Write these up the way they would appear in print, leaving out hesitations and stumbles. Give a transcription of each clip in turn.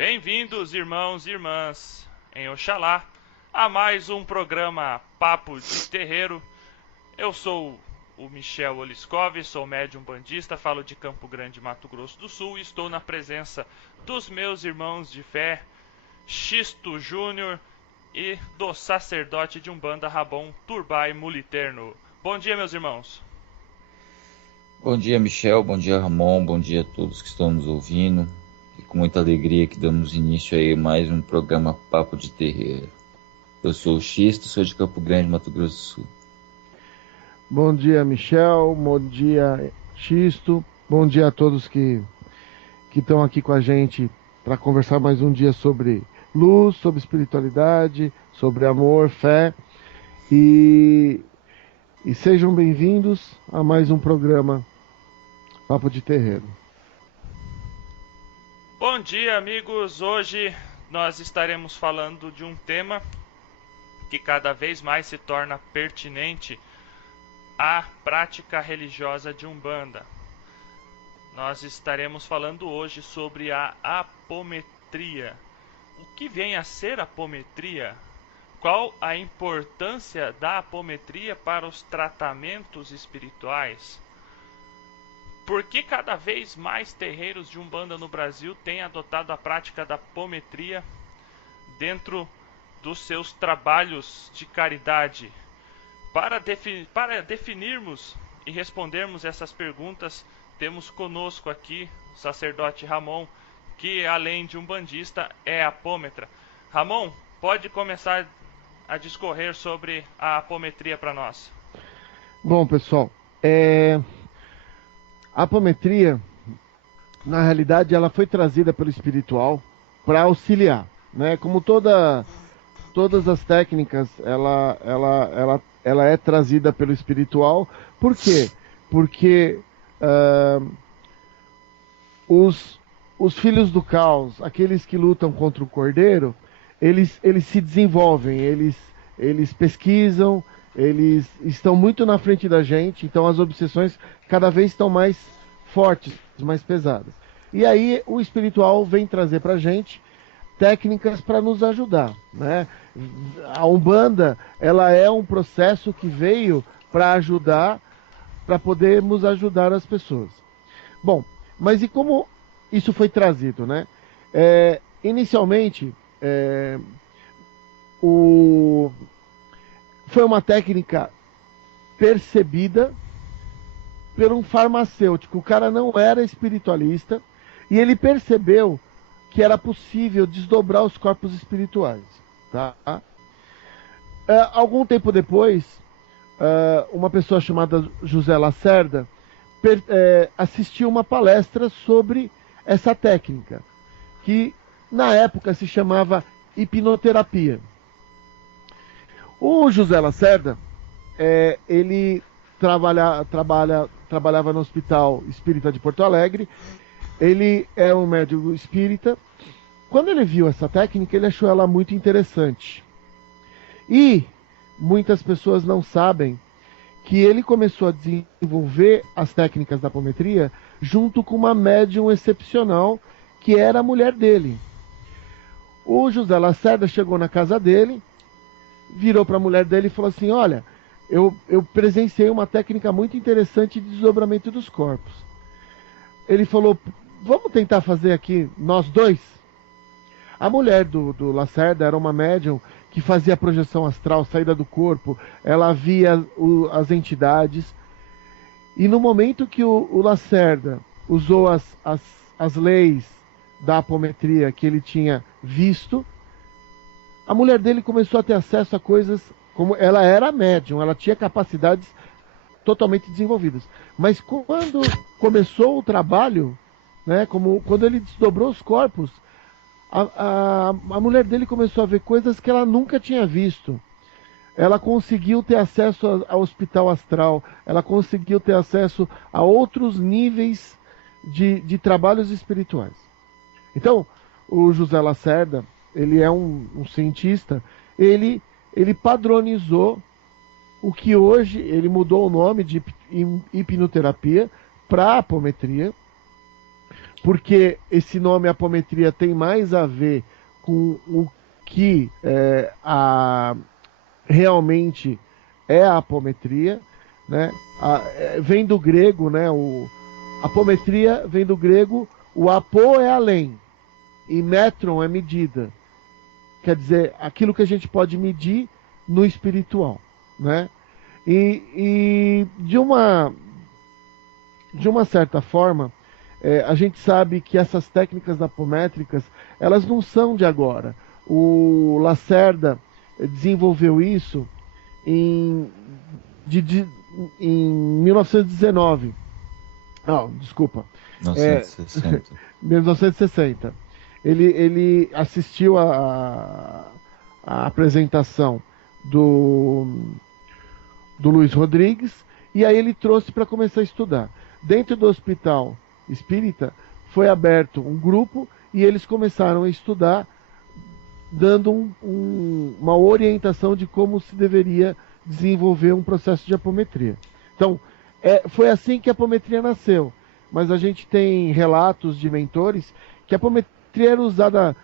Bem-vindos, irmãos e irmãs, em Oxalá, a mais um programa Papo de Terreiro. Eu sou o Michel Oliskov, sou médium bandista, falo de Campo Grande, Mato Grosso do Sul e estou na presença dos meus irmãos de fé, Xisto Júnior e do sacerdote de Umbanda Rabon Turbai Muliterno. Bom dia, meus irmãos. Bom dia, Michel, bom dia, Ramon, bom dia a todos que estão nos ouvindo. E com muita alegria que damos início a mais um programa Papo de Terreiro. Eu sou o Xisto, sou de Campo Grande, Mato Grosso do Sul. Bom dia, Michel, bom dia, Xisto, bom dia a todos que estão aqui com a gente para conversar mais um dia sobre luz, sobre espiritualidade, sobre amor, fé. E sejam bem-vindos a mais um programa Papo de Terreiro. Bom dia, amigos. Hoje nós estaremos falando de um tema que cada vez mais se torna pertinente à prática religiosa de Umbanda. Nós estaremos falando hoje sobre a apometria. O que vem a ser apometria? Qual a importância da apometria para os tratamentos espirituais? Por que cada vez mais terreiros de Umbanda no Brasil têm adotado a prática da apometria dentro dos seus trabalhos de caridade? Para definirmos e respondermos essas perguntas, temos conosco aqui o sacerdote Ramon, que além de umbandista é apômetra. Ramon, pode começar a discorrer sobre a apometria para nós. Bom, pessoal, a apometria, na realidade, ela foi trazida pelo espiritual para auxiliar, né? Como todas as técnicas, ela é trazida pelo espiritual. Por quê? Porque os filhos do caos, aqueles que lutam contra o cordeiro, eles se desenvolvem, eles pesquisam, eles estão muito na frente da gente, então as obsessões cada vez estão mais fortes, mais pesadas. E aí o espiritual vem trazer para a gente técnicas para nos ajudar, né? A Umbanda, ela é um processo que veio para ajudar, para podermos ajudar as pessoas. Bom, mas e como isso foi trazido, né? Inicialmente, foi uma técnica percebida por um farmacêutico. O cara não era espiritualista e ele percebeu que era possível desdobrar os corpos espirituais. Tá? Algum tempo depois, uma pessoa chamada José Lacerda assistiu uma palestra sobre essa técnica, que na época se chamava hipnoterapia. O José Lacerda, ele trabalhava no Hospital Espírita de Porto Alegre. Ele é um médium espírita. Quando ele viu essa técnica, ele achou ela muito interessante. E muitas pessoas não sabem que ele começou a desenvolver as técnicas da apometria junto com uma médium excepcional, que era a mulher dele. O José Lacerda chegou na casa dele, virou para a mulher dele e falou assim: olha, eu presenciei uma técnica muito interessante de desdobramento dos corpos. Ele falou: vamos tentar fazer aqui nós dois? A mulher do Lacerda era uma médium que fazia projeção astral, saída do corpo, ela via as entidades. E no momento que o Lacerda usou as leis da apometria que ele tinha visto, a mulher dele começou a ter acesso a coisas, como ela era médium, ela tinha capacidades totalmente desenvolvidas. Mas quando começou o trabalho, né, quando ele desdobrou os corpos, a mulher dele começou a ver coisas que ela nunca tinha visto. Ela conseguiu ter acesso ao hospital astral, ela conseguiu ter acesso a outros níveis de trabalhos espirituais. Então, o José Lacerda, ele é um cientista, ele padronizou o que hoje, ele mudou o nome de hipnoterapia para apometria, porque esse nome apometria tem mais a ver com o que realmente é a apometria, né? Vem do grego, né? Apometria vem do grego, o apo é além e metron é medida. Quer dizer, aquilo que a gente pode medir no espiritual, né? E de uma certa forma, a gente sabe que essas técnicas apométricas, elas não são de agora. O Lacerda desenvolveu isso em 1919. Não, desculpa. 1960. 1960. Ele assistiu a apresentação do Luiz Rodrigues e aí ele trouxe para começar a estudar. Dentro do hospital espírita foi aberto um grupo e eles começaram a estudar, dando uma orientação de como se deveria desenvolver um processo de apometria. Então, foi assim que a apometria nasceu. Mas a gente tem relatos de mentores que a apometria era usada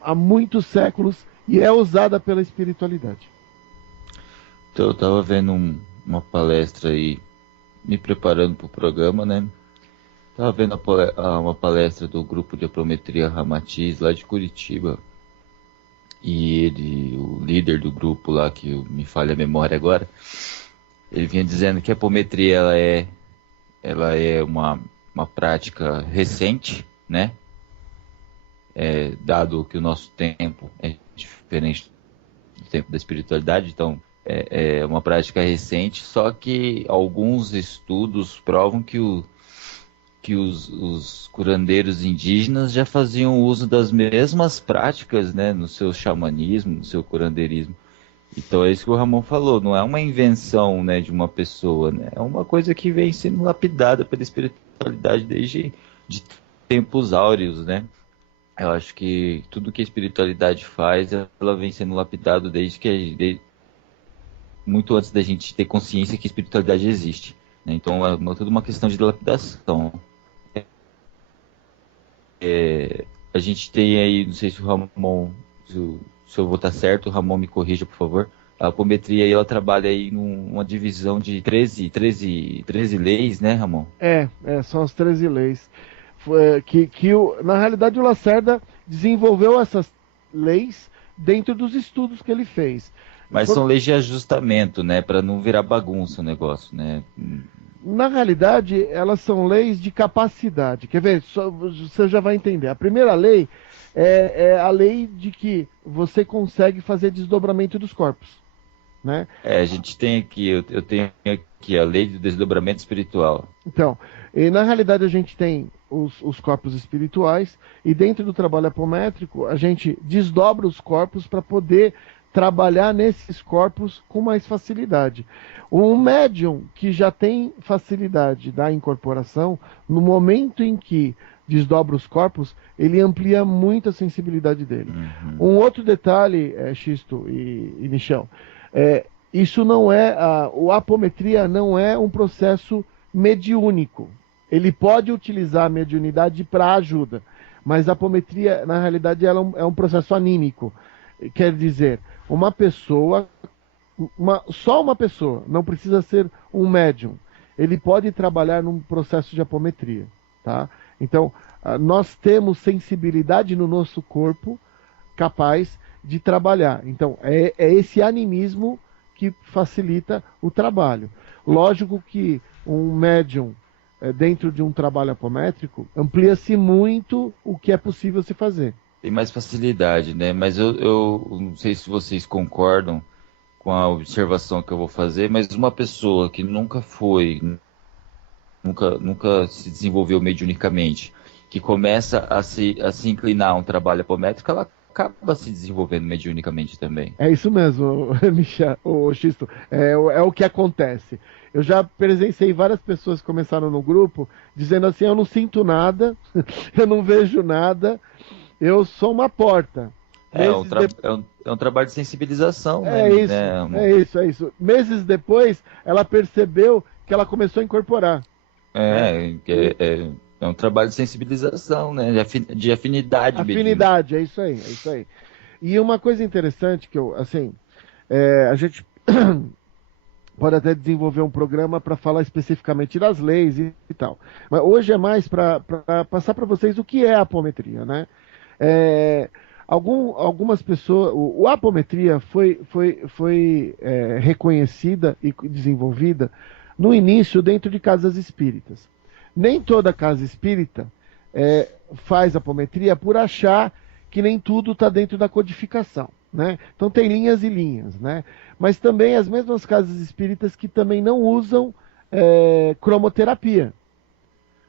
há muitos séculos e é usada pela espiritualidade. Então, eu estava vendo uma palestra aí, me preparando para o programa, né? Estava vendo uma palestra do grupo de apometria Ramatiz, lá de Curitiba. E o líder do grupo lá, que me falha a memória agora, ele vinha dizendo que a apometria ela é uma prática recente, né? Dado que o nosso tempo é diferente do tempo da espiritualidade, então é uma prática recente, só que alguns estudos provam que os curandeiros indígenas já faziam uso das mesmas práticas, né, no seu xamanismo, no seu curandeirismo. Então é isso que o Ramon falou, não é uma invenção, né, de uma pessoa, né, é uma coisa que vem sendo lapidada pela espiritualidade desde de tempos áureos, né. Eu acho que tudo que a espiritualidade faz, ela vem sendo lapidada desde muito antes da gente ter consciência que a espiritualidade existe, né? Então é tudo uma questão de lapidação. A gente tem aí, não sei se o Ramon, se eu vou estar certo, o Ramon me corrija, por favor. A apometria aí, ela trabalha aí numa divisão de 13 leis, né, Ramon? São as 13 leis. Na realidade, o Lacerda desenvolveu essas leis dentro dos estudos que ele fez. Mas são leis de ajustamento, né, para não virar bagunça o negócio, né? Na realidade, elas são leis de capacidade. Quer ver? Você já vai entender. A primeira lei é a lei de que você consegue fazer desdobramento dos corpos, né? A gente tem aqui, eu tenho aqui a lei do desdobramento espiritual. Então, na realidade a gente tem os corpos espirituais e dentro do trabalho apométrico a gente desdobra os corpos para poder trabalhar nesses corpos com mais facilidade. Um médium que já tem facilidade da incorporação, no momento em que desdobra os corpos, ele amplia muito a sensibilidade dele. Uhum. Um outro detalhe, Xisto e Michel, isso não é, a apometria não é um processo mediúnico. Ele pode utilizar a mediunidade para ajuda, mas a apometria, na realidade, ela é um processo anímico. Quer dizer, uma pessoa, só uma pessoa, não precisa ser um médium, ele pode trabalhar num processo de apometria, tá? Então, nós temos sensibilidade no nosso corpo capaz de trabalhar. Então, é esse animismo que facilita o trabalho. Lógico que um médium, dentro de um trabalho apométrico, amplia-se muito o que é possível se fazer. Tem mais facilidade, né? Mas eu não sei se vocês concordam com a observação que eu vou fazer, mas uma pessoa que nunca se desenvolveu mediunicamente, que começa a se inclinar a um trabalho apométrico, ela acaba se desenvolvendo mediunicamente também. É isso mesmo, Michel, Xisto. É o que acontece. Eu já presenciei várias pessoas que começaram no grupo dizendo assim, eu não sinto nada, eu não vejo nada, eu sou uma porta. É um trabalho de sensibilização. É isso. Meses depois, ela percebeu que ela começou a incorporar. É um trabalho de sensibilização, né? De afinidade mediúnica. Afinidade, é isso aí, é isso aí. E uma coisa interessante que eu, assim, a gente pode até desenvolver um programa para falar especificamente das leis e tal. Mas hoje é mais para passar para vocês o que é a apometria, né? É, algumas pessoas, a apometria foi reconhecida e desenvolvida no início dentro de casas espíritas. Nem toda casa espírita faz apometria por achar que nem tudo está dentro da codificação, né? Então tem linhas e linhas, né? Mas também as mesmas casas espíritas que também não usam cromoterapia.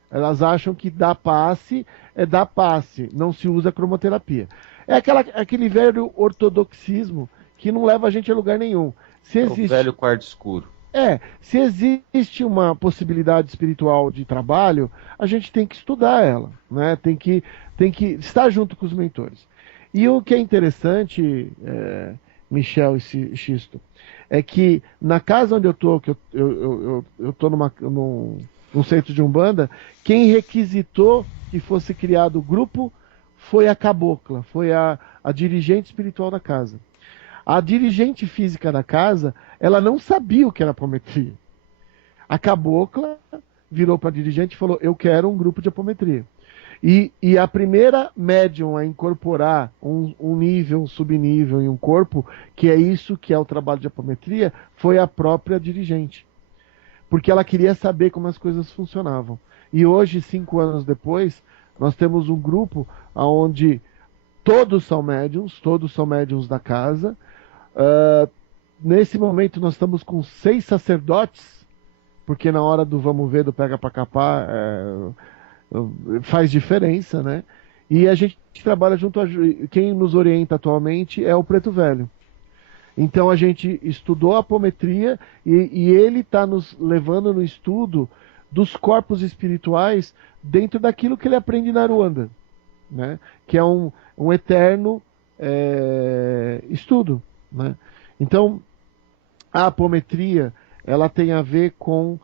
Elas acham que dar passe é dar passe, não se usa cromoterapia. É aquele velho ortodoxismo que não leva a gente a lugar nenhum. Se É o existe, velho quarto escuro. se existe uma possibilidade espiritual de trabalho, a gente tem que estudar ela, né? Tem que estar junto com os mentores. E o que é interessante, Michel e Xisto, é que na casa onde eu tô, que eu tô num centro de Umbanda, quem requisitou que fosse criado o grupo foi a cabocla, foi a dirigente espiritual da casa. A dirigente física da casa, ela não sabia o que era apometria. A cabocla virou para a dirigente e falou: eu quero um grupo de apometria. E a primeira médium a incorporar um nível, um subnível e um corpo, que é isso que é o trabalho de apometria, foi a própria dirigente. Porque ela queria saber como as coisas funcionavam. E hoje, 5 anos depois, nós temos um grupo onde todos são médiums da casa. Nesse momento nós estamos com 6 sacerdotes, porque na hora do vamos ver, do pega para capar, faz diferença, né? E a gente trabalha junto quem nos orienta atualmente é o Preto Velho. Então a gente estudou a apometria e ele está nos levando no estudo dos corpos espirituais dentro daquilo que ele aprende na Aruanda, né? Que é um eterno estudo, né? Então a apometria ela tem a ver com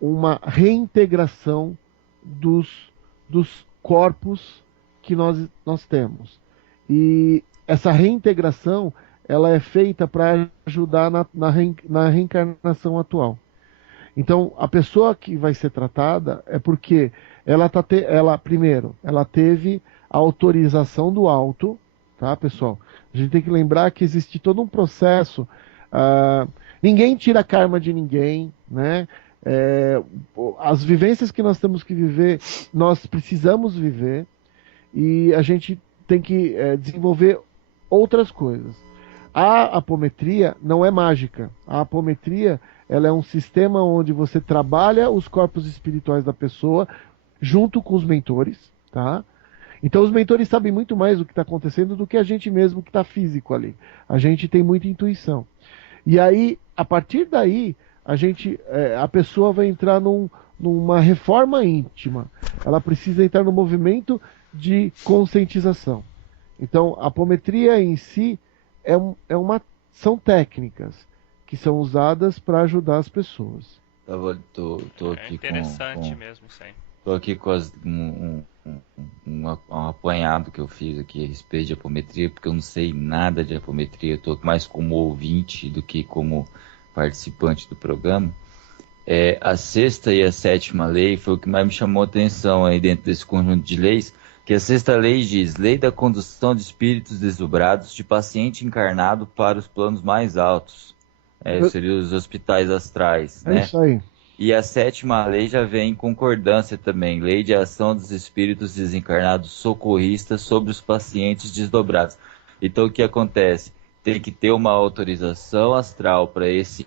uma reintegração dos corpos que nós temos. E essa reintegração ela é feita para ajudar na reencarnação atual. Então, a pessoa que vai ser tratada é porque primeiro, ela teve a autorização do alto, tá, pessoal? A gente tem que lembrar que existe todo um processo. Ninguém tira karma de ninguém, né? As vivências que nós temos que viver, nós precisamos viver e a gente tem que desenvolver outras coisas. A apometria não é mágica. A apometria ela é um sistema onde você trabalha os corpos espirituais da pessoa junto com os mentores, tá? Então os mentores sabem muito mais do que está acontecendo do que a gente mesmo que está físico ali. A gente tem muita intuição. E aí, a partir daí, a pessoa vai entrar numa reforma íntima. Ela precisa entrar no movimento de conscientização. Então, a apometria em si são técnicas que são usadas para ajudar as pessoas. Tô aqui interessante mesmo isso aí. Tô aqui com um apanhado que eu fiz aqui a respeito de apometria, porque eu não sei nada de apometria, eu tô mais como ouvinte do que como participante do programa. A 6ª e a 7ª lei foi o que mais me chamou a atenção aí dentro desse conjunto de leis, que a 6ª lei diz: lei da condução de espíritos desdobrados de paciente encarnado para os planos mais altos, seriam os hospitais astrais, né? Isso aí. E a 7ª lei já vem em concordância também, lei de ação dos espíritos desencarnados socorristas sobre os pacientes desdobrados. Então o que acontece? Tem que ter uma autorização astral para esse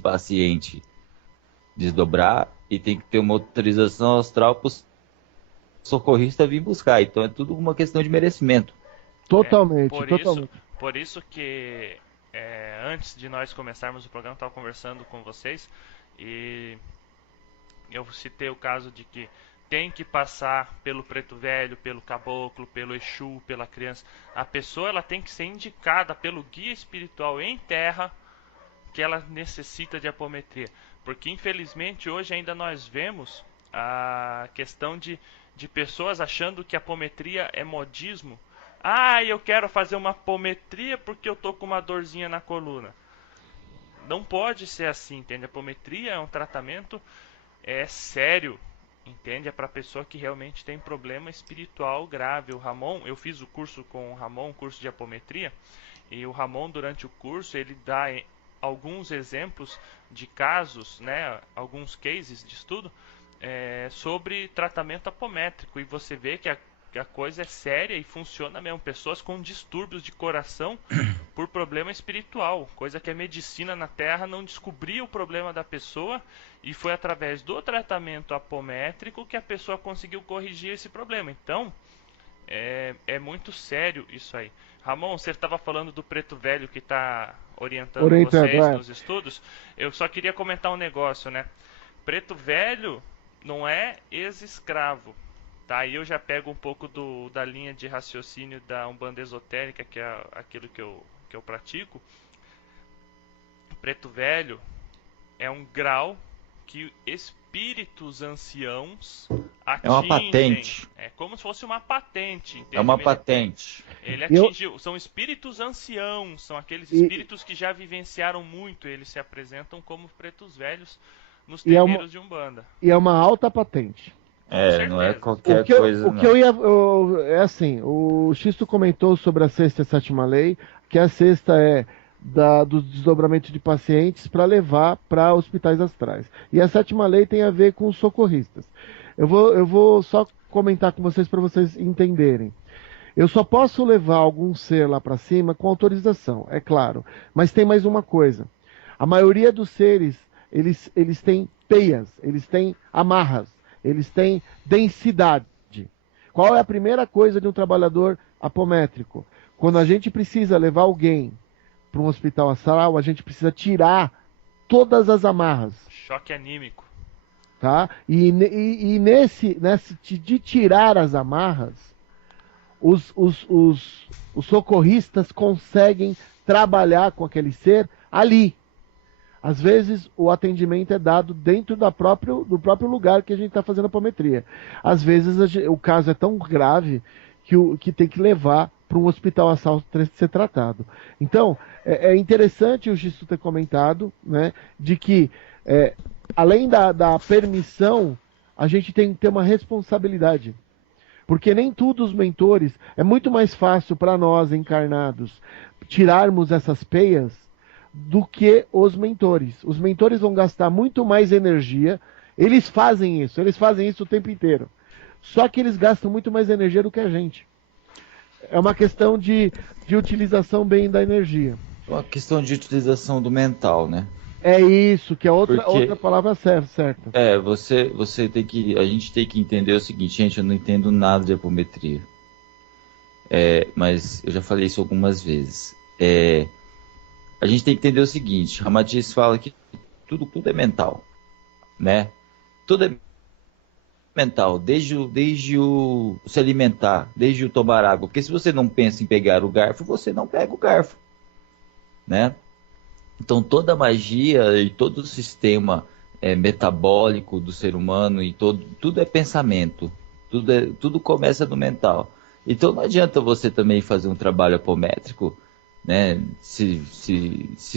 paciente desdobrar e tem que ter uma autorização astral para o socorrista vir buscar. Então é tudo uma questão de merecimento. Totalmente, Por isso que antes de nós começarmos o programa, eu estava conversando com vocês e eu citei o caso de que tem que passar pelo Preto Velho, pelo Caboclo, pelo Exu, pela criança. A pessoa ela tem que ser indicada pelo guia espiritual em terra que ela necessita de apometria. Porque infelizmente hoje ainda nós vemos a questão de pessoas achando que a apometria é modismo. Ah, eu quero fazer uma apometria porque eu tô com uma dorzinha na coluna. Não pode ser assim, entende? A apometria é um tratamento sério, entende? É para pessoa que realmente tem problema espiritual grave. O Ramon, eu fiz o curso com o Ramon, um curso de apometria, e o Ramon durante o curso ele dá alguns exemplos de casos, né? Alguns cases de estudo sobre tratamento apométrico, e você vê que a coisa é séria e funciona mesmo. Pessoas com distúrbios de coração por problema espiritual, coisa que a medicina na Terra não descobriu o problema da pessoa, e foi através do tratamento apométrico que a pessoa conseguiu corrigir esse problema. Então, é muito sério isso aí. Ramon, você estava falando do preto velho que está orientando vocês nos estudos. Eu só queria comentar um negócio, né? Preto velho não é ex-escravo, tá? Aí eu já pego um pouco da linha de raciocínio da Umbanda esotérica, que é aquilo que eu pratico. Preto velho é um grau que espíritos anciãos atingem. É uma patente. É como se fosse uma patente. Entende? É uma patente. Ele atingiu. São espíritos anciãos, são aqueles espíritos que já vivenciaram muito. Eles se apresentam como pretos velhos nos terreiros de Umbanda. E é uma alta patente. Não é qualquer coisa. É assim, o Xisto comentou sobre a sexta e sétima lei, que a sexta é do desdobramento de pacientes para levar para hospitais astrais. E a sétima lei tem a ver com os socorristas. Eu vou só comentar com vocês para vocês entenderem. Eu só posso levar algum ser lá para cima com autorização, é claro. Mas tem mais uma coisa. A maioria dos seres, eles têm peias, eles têm amarras, eles têm densidade. Qual é a primeira coisa de um trabalhador apométrico? Quando a gente precisa levar alguém para um hospital astral, a gente precisa tirar todas as amarras. Choque anímico. Tá? E nesse de tirar as amarras, os socorristas conseguem trabalhar com aquele ser ali. Às vezes o atendimento é dado dentro do próprio lugar que a gente está fazendo a apometria. Às vezes o caso é tão grave que tem que levar para um hospital astral ser tratado. Então, é interessante o Gisto ter comentado, né, de que, além da permissão, a gente tem que ter uma responsabilidade. Porque nem todos os mentores, é muito mais fácil para nós encarnados tirarmos essas peias do que os mentores. Os mentores vão gastar muito mais energia, eles fazem isso o tempo inteiro. Só que eles gastam muito mais energia do que a gente. É uma questão de utilização bem da energia. É uma questão de utilização do mental, né? É isso, que é outra palavra certa. Você tem que... A gente tem que entender o seguinte, gente, eu não entendo nada de apometria. Mas eu já falei isso algumas vezes. A gente tem que entender o seguinte, Ramatiz fala que tudo é mental, né? Tudo é mental, desde o se alimentar, desde o tomar água. Porque se você não pensa em pegar o garfo, você não pega o garfo, né? Então toda a magia e todo o sistema metabólico do ser humano e tudo é pensamento, tudo começa no mental. Então não adianta você também fazer um trabalho apométrico, né? Se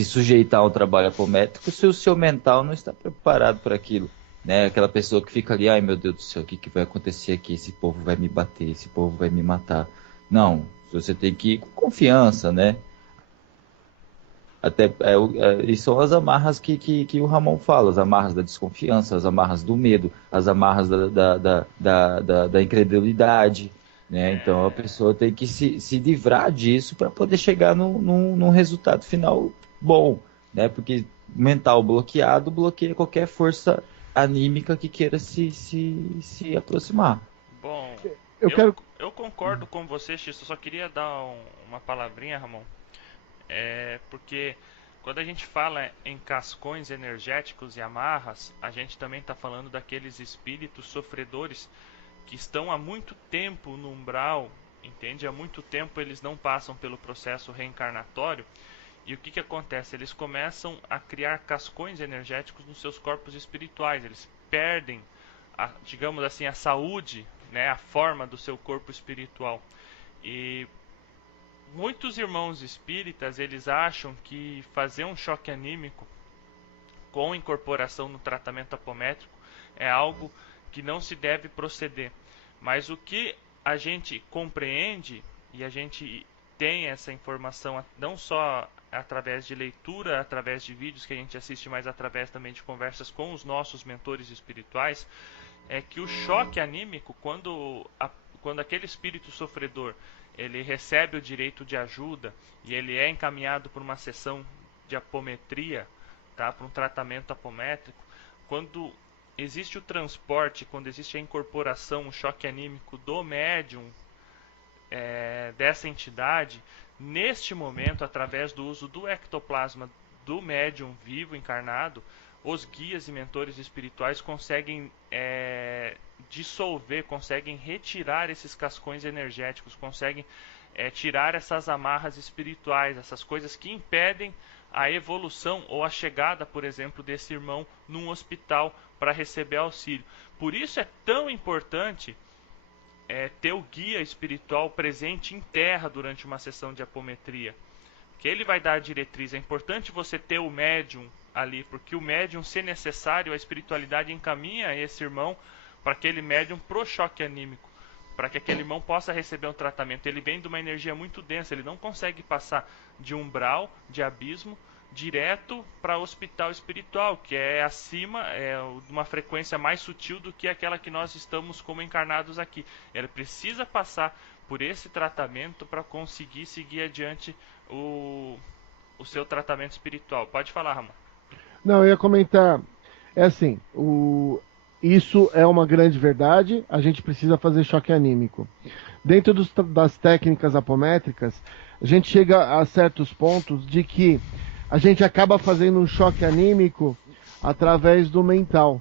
sujeitar a um trabalho apométrico se o seu mental não está preparado para aquilo. Né? Aquela pessoa que fica ali, ai meu Deus do céu, o que vai acontecer aqui? Esse povo vai me bater, esse povo vai me matar. Não, você tem que ir com confiança, né? Até e são as amarras que o Ramon fala, as amarras da desconfiança, as amarras do medo, as amarras da incredulidade, né? Então a pessoa tem que se livrar disso para poder chegar num resultado final bom, né? Porque mental bloqueado bloqueia qualquer força anímica que queira se aproximar. Bom, eu concordo com você, Xisto. Só queria dar uma palavrinha, Ramon. Porque quando a gente fala em cascões energéticos e amarras, a gente também está falando daqueles espíritos sofredores que estão há muito tempo no umbral, entende? Há muito tempo eles não passam pelo processo reencarnatório. E o que acontece? Eles começam a criar cascões energéticos nos seus corpos espirituais. Eles perdem digamos assim, a saúde, né, a forma do seu corpo espiritual. E muitos irmãos espíritas, eles acham que fazer um choque anímico com incorporação no tratamento apométrico é algo que não se deve proceder. Mas o que a gente compreende, e a gente tem essa informação não só através de leitura, através de vídeos que a gente assiste, mas através também de conversas com os nossos mentores espirituais, é que o choque anímico, quando aquele espírito sofredor ele recebe o direito de ajuda e ele é encaminhado por uma sessão de apometria, tá, para um tratamento apométrico, quando existe o transporte, quando existe a incorporação, o choque anímico do médium, dessa entidade, neste momento, através do uso do ectoplasma do médium vivo, encarnado, os guias e mentores espirituais conseguem dissolver, conseguem retirar esses cascões energéticos, conseguem tirar essas amarras espirituais, essas coisas que impedem a evolução ou a chegada, por exemplo, desse irmão num hospital para receber auxílio. Por isso é tão importante ter o guia espiritual presente em terra durante uma sessão de apometria, que ele vai dar a diretriz. É importante você ter o médium ali, porque o médium, se necessário, a espiritualidade encaminha esse irmão para aquele médium pro choque anímico, para que aquele irmão possa receber um tratamento. Ele vem de uma energia muito densa, ele não consegue passar de umbral, de abismo, direto para hospital espiritual, que é acima, de uma frequência mais sutil do que aquela que nós estamos como encarnados aqui. Ele precisa passar por esse tratamento para conseguir seguir adiante o seu tratamento espiritual. Pode falar, Ramon. Não, eu ia comentar, assim, isso é uma grande verdade, a gente precisa fazer choque anímico. Dentro das técnicas apométricas, a gente chega a certos pontos de que a gente acaba fazendo um choque anímico através do mental.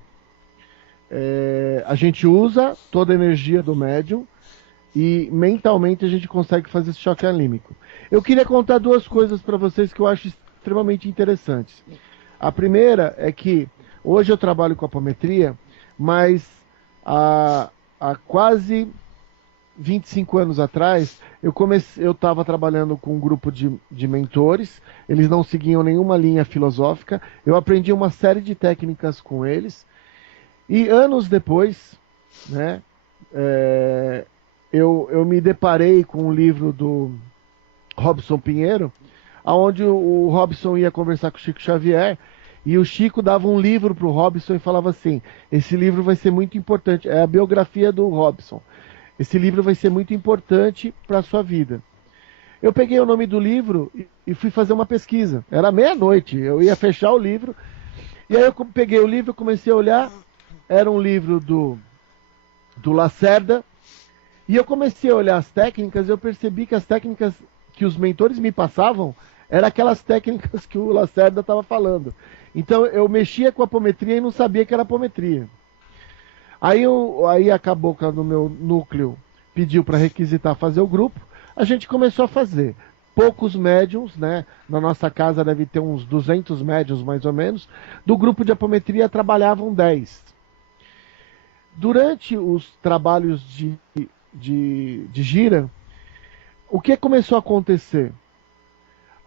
A gente usa toda a energia do médium e mentalmente a gente consegue fazer esse choque anímico. Eu queria contar duas coisas para vocês que eu acho extremamente interessantes. A primeira é que hoje eu trabalho com apometria, mas há quase 25 anos atrás eu estava trabalhando com um grupo de mentores, eles não seguiam nenhuma linha filosófica, eu aprendi uma série de técnicas com eles, e anos depois, né, eu me deparei com um livro do Robson Pinheiro, onde o Robson ia conversar com o Chico Xavier, e o Chico dava um livro para o Robson e falava assim: esse livro vai ser muito importante, é a biografia do Robson, esse livro vai ser muito importante para a sua vida. Eu peguei o nome do livro e fui fazer uma pesquisa, era meia-noite, eu ia fechar o livro, e aí eu peguei o livro, comecei a olhar, era um livro do Lacerda, e eu comecei a olhar as técnicas, e eu percebi que as técnicas que os mentores me passavam eram aquelas técnicas que o Lacerda estava falando. Então eu mexia com a apometria e não sabia que era apometria. Aí a cabocla no meu núcleo pediu para requisitar fazer o grupo, a gente começou a fazer. Poucos médiums, né? Na nossa casa deve ter uns 200 médiums mais ou menos. Do grupo de apometria trabalhavam 10. Durante os trabalhos de gira, o que começou a acontecer?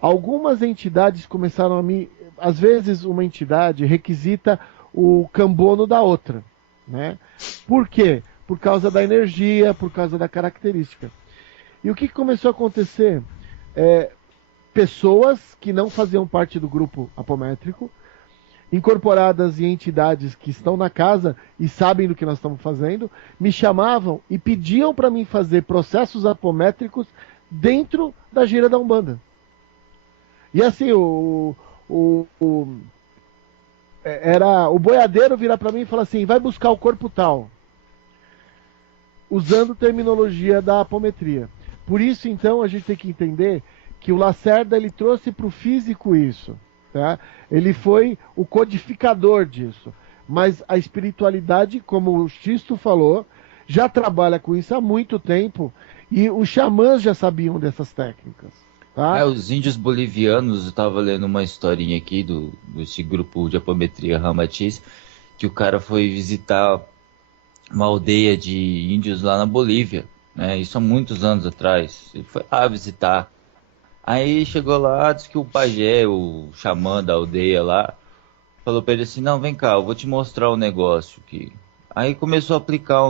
Algumas entidades começaram a me... Às vezes uma entidade requisita o cambono da outra, né? Por quê? Por causa da energia, por causa da característica. E o que começou a acontecer? Pessoas que não faziam parte do grupo apométrico, incorporadas em entidades que estão na casa e sabem do que nós estamos fazendo, me chamavam e pediam para mim fazer processos apométricos dentro da gira da Umbanda. E assim, era o boiadeiro virar para mim e falar assim: vai buscar o corpo tal, usando terminologia da apometria. Por isso, então, a gente tem que entender que o Lacerda ele trouxe para o físico isso, tá? Ele foi o codificador disso, mas a espiritualidade, como o Xisto falou, já trabalha com isso há muito tempo, e os xamãs já sabiam dessas técnicas. Tá? Os índios bolivianos, eu estava lendo uma historinha aqui desse grupo de apometria Ramatiz, que o cara foi visitar uma aldeia de índios lá na Bolívia, né? Isso há muitos anos atrás. Ele foi lá visitar. Aí chegou lá, disse que o pajé, o xamã da aldeia lá, falou pra ele assim, não, vem cá, eu vou te mostrar um negócio aqui. Aí começou a aplicar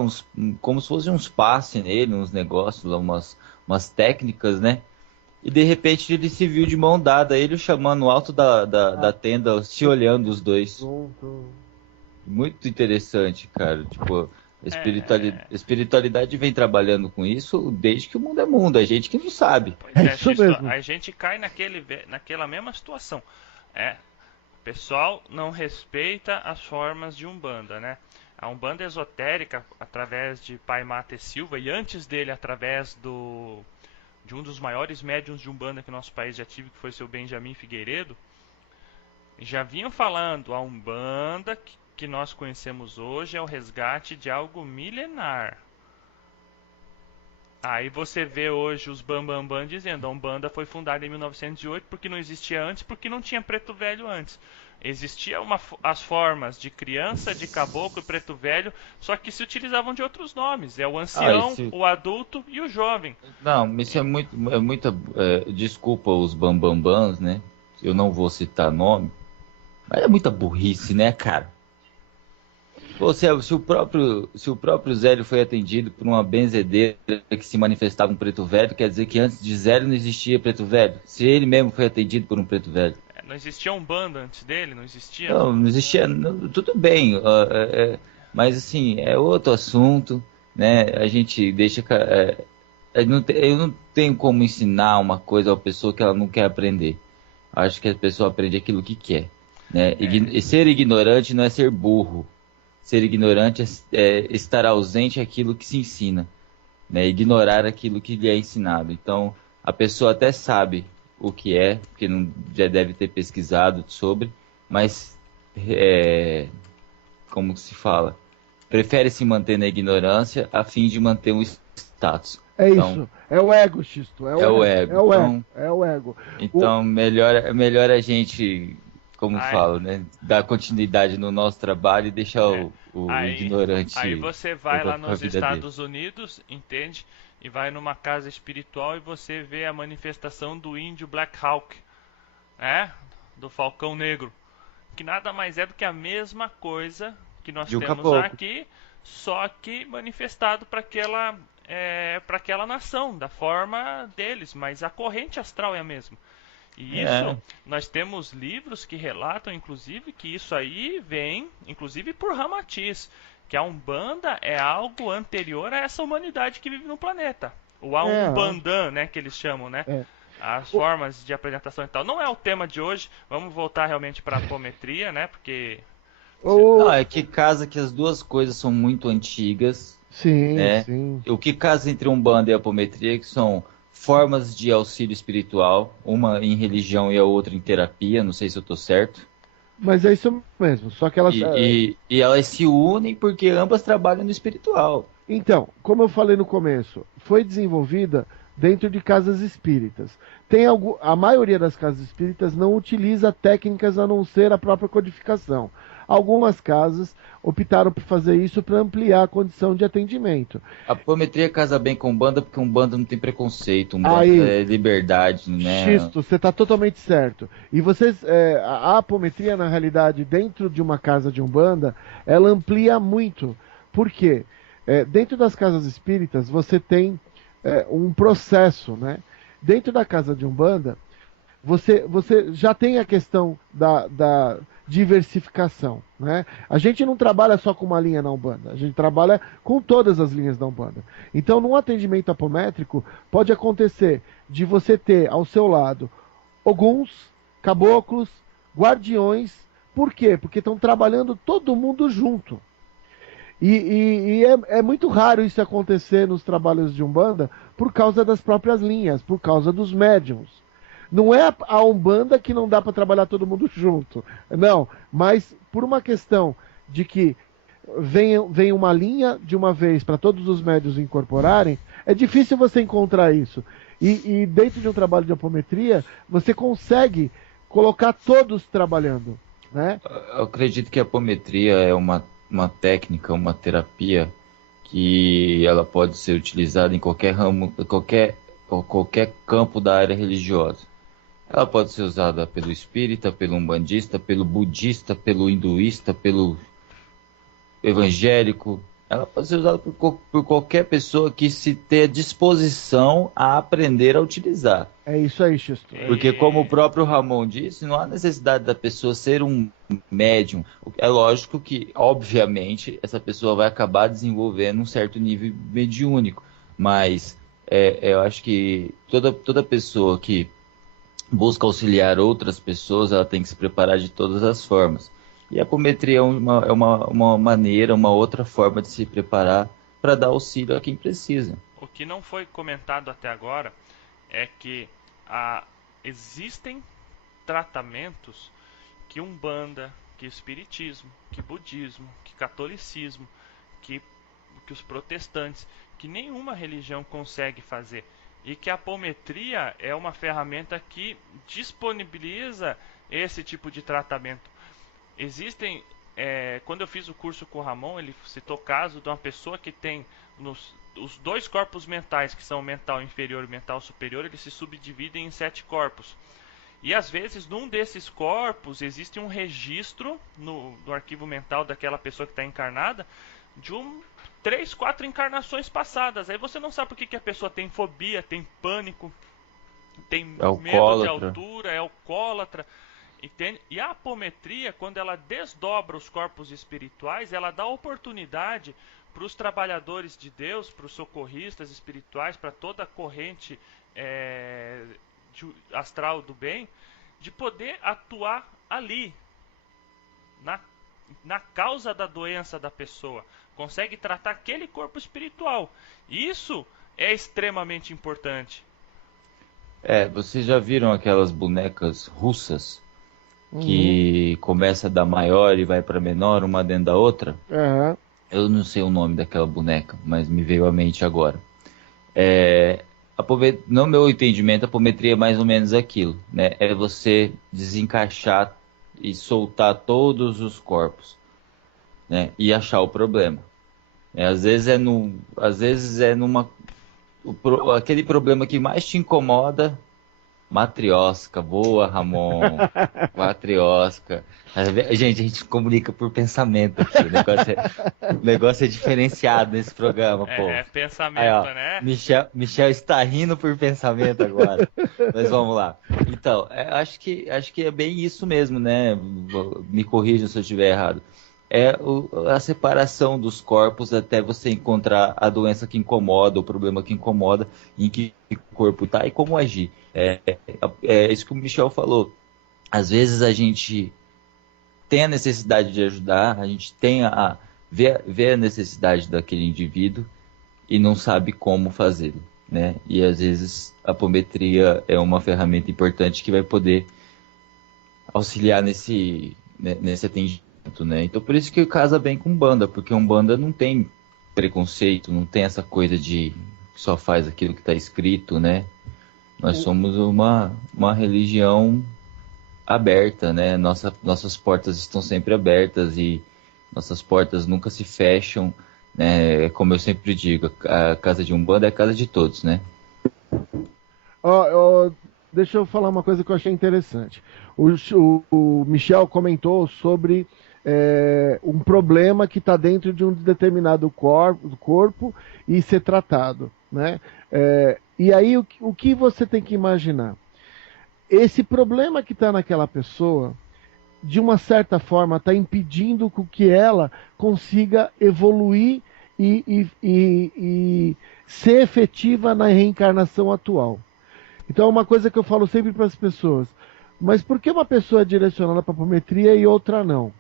como se fossem uns passes nele, uns negócios, lá, umas técnicas, né? E de repente ele se viu de mão dada, ele e o xamã no alto da tenda, se olhando os dois. Muito interessante, cara. Tipo, a espiritualidade vem trabalhando com isso desde que o mundo é mundo, a gente que não sabe. Pois É isso mesmo. a gente cai naquela mesma situação. O pessoal não respeita as formas de Umbanda, né? A Umbanda esotérica, através de Pai Mate Silva, e antes dele, através de um dos maiores médiuns de Umbanda que o nosso país já tive, que foi seu Benjamin Figueiredo, já vinham falando, a Umbanda que nós conhecemos hoje é o resgate de algo milenar. Aí você vê hoje os Bambambam dizendo a Umbanda foi fundada em 1908 porque não existia antes, porque não tinha preto velho antes. Existia as formas de criança, de caboclo e preto velho, só que se utilizavam de outros nomes. É o ancião, o adulto e o jovem. Não, isso é muita desculpa os bambambãs, né? Eu não vou citar nome, mas é muita burrice, né, cara? Se o próprio Zélio foi atendido por uma benzedeira que se manifestava um preto velho, quer dizer que antes de Zélio não existia preto velho. Se ele mesmo foi atendido por um preto velho. Não existia Umbanda antes dele? Não existia? Não existia. Tudo bem, mas assim, é outro assunto, né? A gente deixa. Eu não tenho como ensinar uma coisa a uma pessoa que ela não quer aprender. Acho que a pessoa aprende aquilo que quer, né? E ser ignorante não é ser burro. Ser ignorante é estar ausente àquilo que se ensina, né? Ignorar aquilo que lhe é ensinado. Então, a pessoa até sabe o que é, porque não, já deve ter pesquisado sobre, mas, como se fala, prefere se manter na ignorância a fim de manter um status. Então, isso, é o ego, Xisto. É o ego. É o ego. Então, melhor a gente... Como fala, né? Dar continuidade no nosso trabalho e deixar o ignorante. Aí você vai lá nos Estados Unidos, entende? E vai numa casa espiritual e você vê a manifestação do índio Black Hawk, né? Do Falcão Negro. Que nada mais é do que a mesma coisa que nós temos aqui, só que manifestado para aquela nação, da forma deles. Mas a corrente astral é a mesma. E isso, nós temos livros que relatam, inclusive, que isso aí vem, inclusive, por Ramatiz, que a Umbanda é algo anterior a essa humanidade que vive no planeta. O Umbandan, né, que eles chamam, né? As formas de apresentação e tal. Não é o tema de hoje, vamos voltar realmente para a apometria, né, porque... Não, é que casa que as duas coisas são muito antigas. Sim, né? sim. O que casa entre Umbanda e apometria que são... formas de auxílio espiritual, uma em religião e a outra em terapia, não sei se eu tô certo. Mas é isso mesmo, só que elas... E elas se unem porque ambas trabalham no espiritual. Então, como eu falei no começo, foi desenvolvida dentro de casas espíritas. A maioria das casas espíritas não utiliza técnicas a não ser a própria codificação. Algumas casas optaram por fazer isso para ampliar a condição de atendimento. A apometria casa bem com Umbanda porque Umbanda não tem preconceito, Umbanda é liberdade, né? Xisto, você está totalmente certo. E a apometria, na realidade, dentro de uma casa de Umbanda, ela amplia muito. Por quê? Dentro das casas espíritas, você tem um processo, né? Dentro da casa de Umbanda, você já tem a questão da diversificação, né? A gente não trabalha só com uma linha na Umbanda, a gente trabalha com todas as linhas da Umbanda. Então, num atendimento apométrico, pode acontecer de você ter ao seu lado oguns, caboclos, guardiões. Por quê? Porque estão trabalhando todo mundo junto. E é muito raro isso acontecer nos trabalhos de Umbanda por causa das próprias linhas, por causa dos médiums. Não é a Umbanda que não dá para trabalhar todo mundo junto, não, mas por uma questão de que vem uma linha de uma vez para todos os médiuns incorporarem, é difícil você encontrar isso. E dentro de um trabalho de apometria, você consegue colocar todos trabalhando, né? Eu acredito que a apometria é uma técnica, uma terapia que ela pode ser utilizada em qualquer ramo, qualquer campo da área religiosa. Ela pode ser usada pelo espírita, pelo umbandista, pelo budista, pelo hinduísta, pelo evangélico. Ela pode ser usada por qualquer pessoa que se tenha disposição a aprender a utilizar. É isso aí, Xisto. Porque como o próprio Ramon disse, não há necessidade da pessoa ser um médium. É lógico que, obviamente, essa pessoa vai acabar desenvolvendo um certo nível mediúnico. Mas eu acho que toda pessoa que busca auxiliar outras pessoas, ela tem que se preparar de todas as formas. E a apometria é uma maneira, uma outra forma de se preparar para dar auxílio a quem precisa. O que não foi comentado até agora é que existem tratamentos que Umbanda, que Espiritismo, que Budismo, que Catolicismo, que os protestantes, que nenhuma religião consegue fazer. E que a apometria é uma ferramenta que disponibiliza esse tipo de tratamento. Existem, quando eu fiz o curso com o Ramon, ele citou o caso de uma pessoa que tem os dois corpos mentais, que são o mental inferior e o mental superior, eles se subdividem em 7 corpos. E às vezes, num desses corpos, existe um registro no arquivo mental daquela pessoa que está encarnada de 3, 4 encarnações passadas. Aí você não sabe por que a pessoa tem fobia, tem pânico, tem medo de altura, é alcoólatra. Entende? E a apometria, quando ela desdobra os corpos espirituais, ela dá oportunidade para os trabalhadores de Deus, para os socorristas espirituais, para toda a corrente astral do bem, de poder atuar ali, na causa da doença da pessoa. Consegue tratar aquele corpo espiritual. Isso é extremamente importante. Vocês já viram aquelas bonecas russas que começa da maior e vai para menor, uma dentro da outra? Uhum. Eu não sei o nome daquela boneca, mas me veio à mente agora. No meu entendimento, a apometria é mais ou menos aquilo, né? É você desencaixar e soltar todos os corpos, né? E achar o problema. Às vezes aquele problema que mais te incomoda. Matriosca, boa, Ramon. Matriosca. Gente, a gente comunica por pensamento aqui. O negócio é diferenciado nesse programa, pô. É pensamento, né? Michel está rindo por pensamento agora. Mas vamos lá. Então, acho que é bem isso mesmo, né? Me corrija se eu estiver errado. A separação dos corpos até você encontrar a doença que incomoda, o problema que incomoda, em que corpo está e como agir. É isso que o Michel falou. Às vezes a gente tem a necessidade de ajudar, a gente vê a necessidade daquele indivíduo e não sabe como fazê-lo, né? E às vezes a apometria é uma ferramenta importante que vai poder auxiliar nesse atendimento. Né? Então por isso que casa bem com Umbanda, porque Umbanda não tem preconceito, não tem essa coisa de só faz aquilo que está escrito, né? Nós somos uma religião aberta, né? Nossas portas estão sempre abertas e nossas portas nunca se fecham, né? Como eu sempre digo, a casa de Umbanda é a casa de todos, né? Deixa eu falar uma coisa que eu achei interessante. O Michel comentou sobre um problema que está dentro de um determinado corpo e ser tratado, né? E aí o que você tem que imaginar? Esse problema que está naquela pessoa, de uma certa forma, está impedindo que ela consiga evoluir e ser efetiva na reencarnação atual. Então é uma coisa que eu falo sempre para as pessoas. Mas por que uma pessoa é direcionada para a apometria e outra não?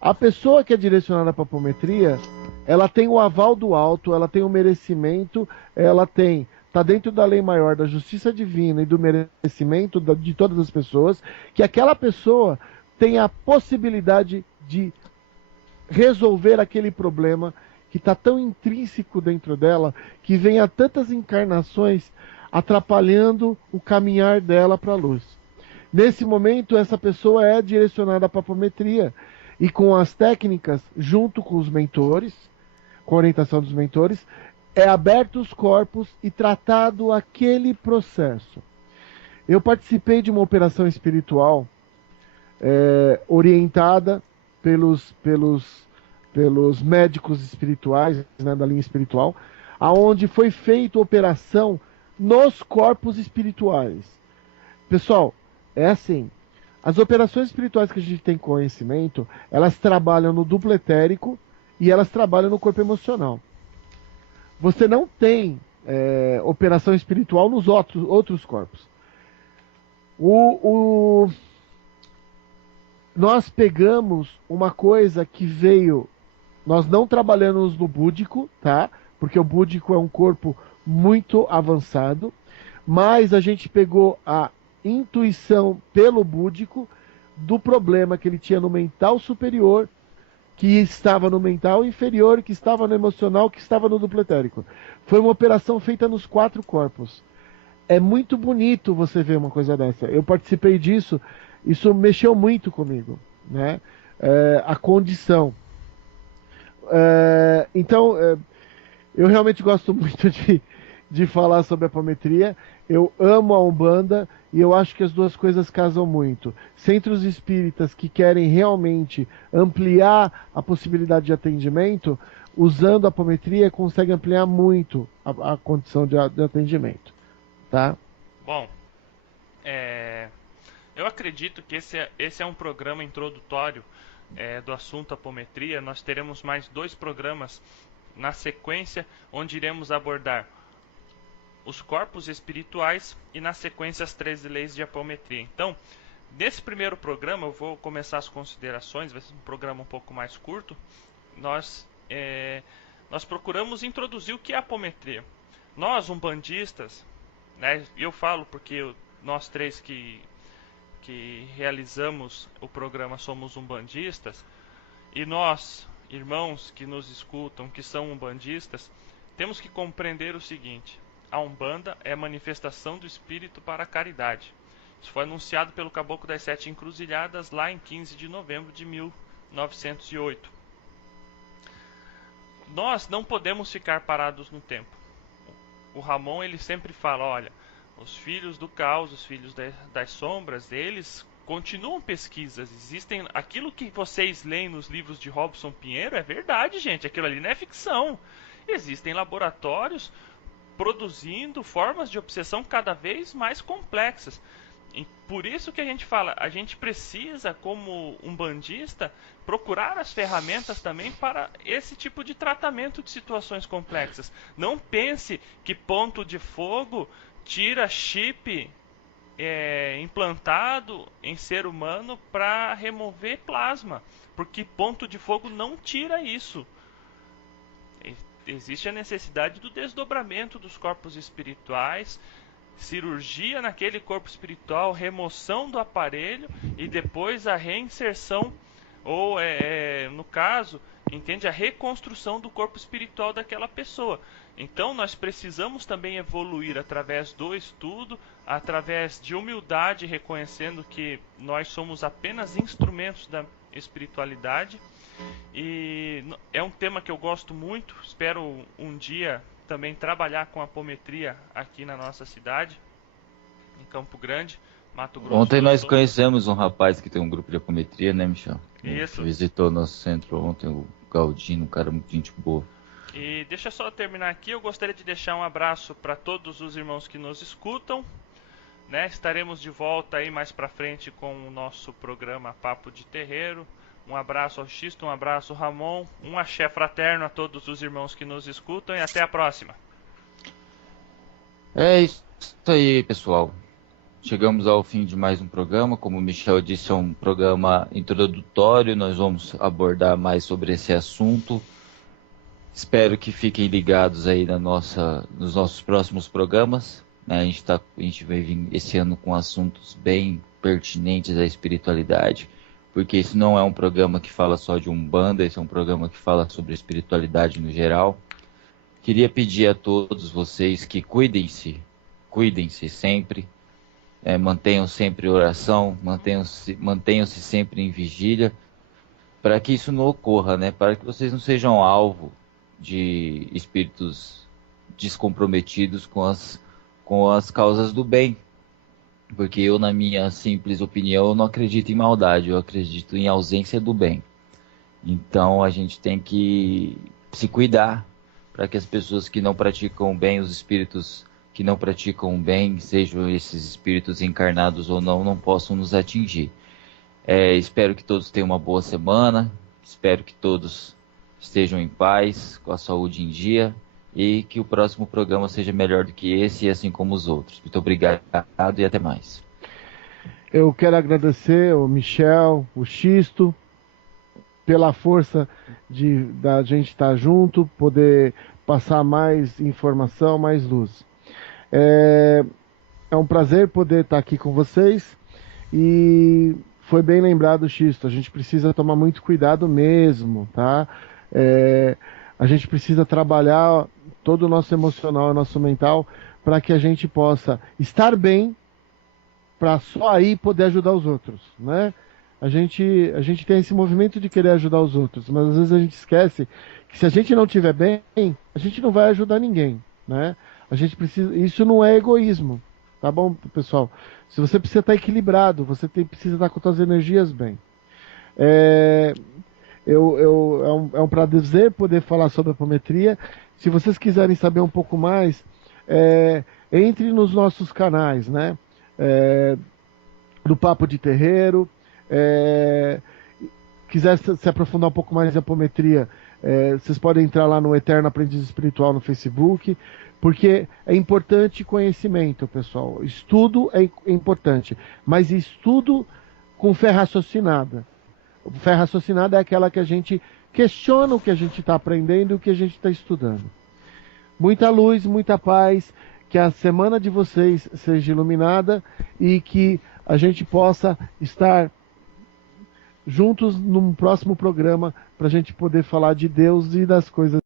A pessoa que é direcionada para a apometria, ela tem o aval do alto, ela tem o merecimento, está dentro da lei maior, da justiça divina e do merecimento de todas as pessoas, que aquela pessoa tem a possibilidade de resolver aquele problema que está tão intrínseco dentro dela, que vem a tantas encarnações atrapalhando o caminhar dela para a luz. Nesse momento, essa pessoa é direcionada para a apometria, e com as técnicas, junto com os mentores, com a orientação dos mentores, é aberto os corpos e tratado aquele processo. Eu participei de uma operação espiritual orientada pelos médicos espirituais, né, da linha espiritual, aonde foi feita operação nos corpos espirituais. Pessoal, é assim, as operações espirituais que a gente tem conhecimento, elas trabalham no duplo etérico e elas trabalham no corpo emocional. Você não tem operação espiritual nos outros corpos. Nós pegamos uma coisa que veio... Nós não trabalhamos no búdico, tá? Porque o búdico é um corpo muito avançado, mas a gente pegou a intuição pelo búdico do problema que ele tinha no mental superior, que estava no mental inferior, que estava no emocional, que estava no duplo etérico. Foi uma operação feita nos 4 corpos. É muito bonito você ver uma coisa dessa. Eu participei disso, isso mexeu muito comigo, né? A condição. Então, eu realmente gosto muito de falar sobre a apometria. Eu amo a Umbanda e eu acho que as duas coisas casam muito. Centros espíritas que querem realmente ampliar a possibilidade de atendimento, usando a apometria, conseguem ampliar muito a condição de atendimento. Tá? Bom, eu acredito que esse é um programa introdutório do assunto apometria. Nós teremos mais 2 programas na sequência, onde iremos abordar os corpos espirituais e na sequência as 13 leis de apometria. Então, nesse primeiro programa, eu vou começar as considerações, vai ser um programa um pouco mais curto. Nós procuramos introduzir o que é apometria. Nós, umbandistas, né, eu falo porque nós 3 que realizamos o programa somos umbandistas, e nós, irmãos que nos escutam, que são umbandistas, temos que compreender o seguinte: a Umbanda é a manifestação do espírito para a caridade. Isso foi anunciado pelo Caboclo das 7 Encruzilhadas lá em 15 de novembro de 1908. Nós não podemos ficar parados no tempo. O Ramon, ele sempre fala, olha, os filhos do caos, os filhos das sombras, eles continuam pesquisas. Existem aquilo que vocês leem nos livros de Robson Pinheiro, é verdade, gente, aquilo ali não é ficção. Existem laboratórios produzindo formas de obsessão cada vez mais complexas. E por isso que a gente fala, a gente precisa, como umbandista, procurar as ferramentas também para esse tipo de tratamento de situações complexas. Não pense que ponto de fogo tira chip implantado em ser humano para remover plasma, porque ponto de fogo não tira isso. Existe a necessidade do desdobramento dos corpos espirituais, cirurgia naquele corpo espiritual, remoção do aparelho e depois a reinserção, ou no caso, entende, a reconstrução do corpo espiritual daquela pessoa. Então nós precisamos também evoluir através do estudo, através de humildade, reconhecendo que nós somos apenas instrumentos da espiritualidade. E é um tema que eu gosto muito. Espero um dia também trabalhar com apometria aqui na nossa cidade, em Campo Grande, Mato Grosso. Ontem nós conhecemos um rapaz que tem um grupo de apometria, né, Michel? Isso. Visitou nosso centro ontem, o Galdino, um cara muito gente boa. E deixa eu só terminar aqui, eu gostaria de deixar um abraço para todos os irmãos que nos escutam, né? Estaremos de volta aí mais pra frente com o nosso programa Papo de Terreiro. Um abraço ao Xisto, um abraço ao Ramon, um axé fraterno a todos os irmãos que nos escutam e até a próxima. É isso aí, pessoal. Chegamos ao fim de mais um programa. Como o Michel disse, é um programa introdutório. Nós vamos abordar mais sobre esse assunto. Espero que fiquem ligados aí nos nossos próximos programas. A gente vai vir esse ano com assuntos bem pertinentes à espiritualidade, porque esse não é um programa que fala só de Umbanda, esse é um programa que fala sobre espiritualidade no geral. Queria pedir a todos vocês que cuidem-se sempre, mantenham sempre oração, mantenham-se sempre em vigília, para que isso não ocorra, né? Para que vocês não sejam alvo de espíritos descomprometidos com as causas do bem. Porque eu, na minha simples opinião, eu não acredito em maldade, eu acredito em ausência do bem. Então a gente tem que se cuidar para que as pessoas que não praticam o bem, os espíritos que não praticam o bem, sejam esses espíritos encarnados ou não, não possam nos atingir. Espero que todos tenham uma boa semana, espero que todos estejam em paz, com a saúde em dia, e que o próximo programa seja melhor do que esse, assim como os outros. Muito obrigado e até mais. Eu quero agradecer o Michel, o Xisto, pela força da gente estar junto, poder passar mais informação, mais luz. É um prazer poder estar aqui com vocês, e foi bem lembrado, Xisto, a gente precisa tomar muito cuidado mesmo, tá? A gente precisa trabalhar todo o nosso emocional, o nosso mental, para que a gente possa estar bem, para só aí poder ajudar os outros, né? A gente tem esse movimento de querer ajudar os outros, mas às vezes a gente esquece que se a gente não estiver bem, a gente não vai ajudar ninguém, né? A gente precisa, isso não é egoísmo, tá bom, pessoal? Se você precisa estar equilibrado, você precisa estar com suas energias bem. É um prazer poder falar sobre a apometria. Se vocês quiserem saber um pouco mais, entre nos nossos canais, né? Do Papo de Terreiro. Quiser se aprofundar um pouco mais em apometria, vocês podem entrar lá no Eterno Aprendiz Espiritual no Facebook, porque é importante conhecimento, pessoal. Estudo é importante, mas estudo com fé raciocinada. Fé raciocinada é aquela que a gente questiona o que a gente está aprendendo e o que a gente está estudando. Muita luz, muita paz, que a semana de vocês seja iluminada e que a gente possa estar juntos num próximo programa para a gente poder falar de Deus e das coisas